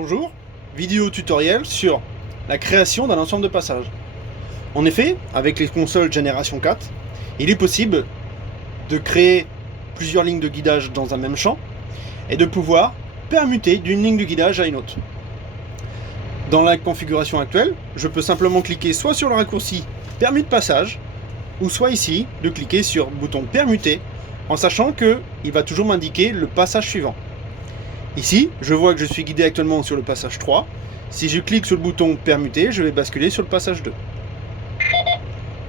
Bonjour, vidéo tutoriel sur la création d'un ensemble de passages. En effet, avec les consoles génération 4, il est possible de créer plusieurs lignes de guidage dans un même champ et de pouvoir permuter d'une ligne de guidage à une autre. Dans la configuration actuelle, je peux simplement cliquer soit sur le raccourci permute passage, ou soit ici, de cliquer sur le bouton permuter, en sachant qu'il va toujours m'indiquer le passage suivant. Ici, je vois que je suis guidé actuellement sur le passage 3. Si je clique sur le bouton permuter, je vais basculer sur le passage 2.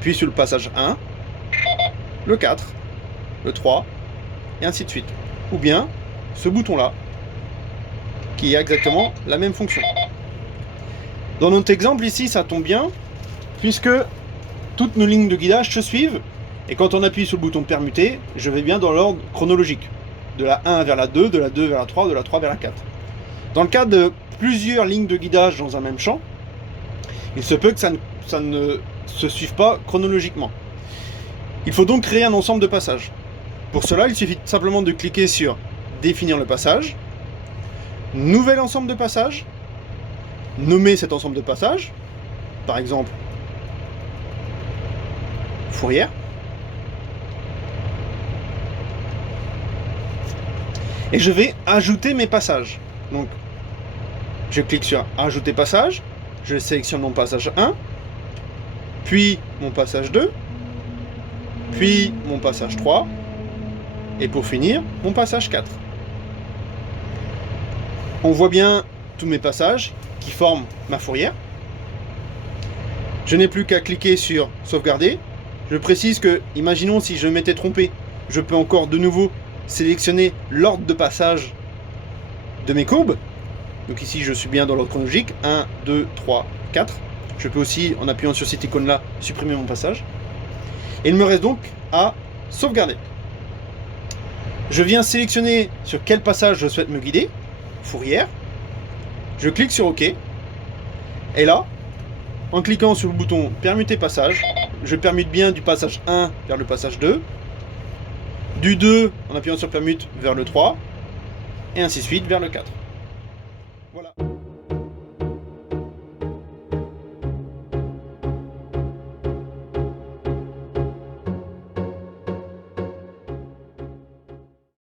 Puis sur le passage 1, le 4, le 3, et ainsi de suite. Ou bien, ce bouton-là, qui a exactement la même fonction. Dans notre exemple ici, ça tombe bien, puisque toutes nos lignes de guidage se suivent, et quand on appuie sur le bouton permuter, je vais bien dans l'ordre chronologique. De la 1 vers la 2, de la 2 vers la 3, de la 3 vers la 4. Dans le cas de plusieurs lignes de guidage dans un même champ, il se peut que ça ne se suive pas chronologiquement. Il faut donc créer un ensemble de passages. Pour cela, il suffit simplement de cliquer sur définir le passage, nouvel ensemble de passages, nommer cet ensemble de passages, par exemple fourrière, et je vais ajouter mes passages. Donc, je clique sur ajouter passage, je sélectionne mon passage 1, puis mon passage 2, puis mon passage 3, et pour finir, mon passage 4. On voit bien tous mes passages qui forment ma fourrière. Je n'ai plus qu'à cliquer sur sauvegarder. Je précise que, imaginons si je m'étais trompé, je peux encore de nouveau sélectionner l'ordre de passage de mes courbes. Donc ici, je suis bien dans l'ordre chronologique. 1, 2, 3, 4. Je peux aussi, en appuyant sur cette icône-là, supprimer mon passage. Et il me reste donc à sauvegarder. Je viens sélectionner sur quel passage je souhaite me guider. Fourrière. Je clique sur OK. Et là, en cliquant sur le bouton permuter passage, je permute bien du passage 1 vers le passage 2. Du 2, en appuyant sur permute, vers le 3, et ainsi de suite vers le 4. Voilà.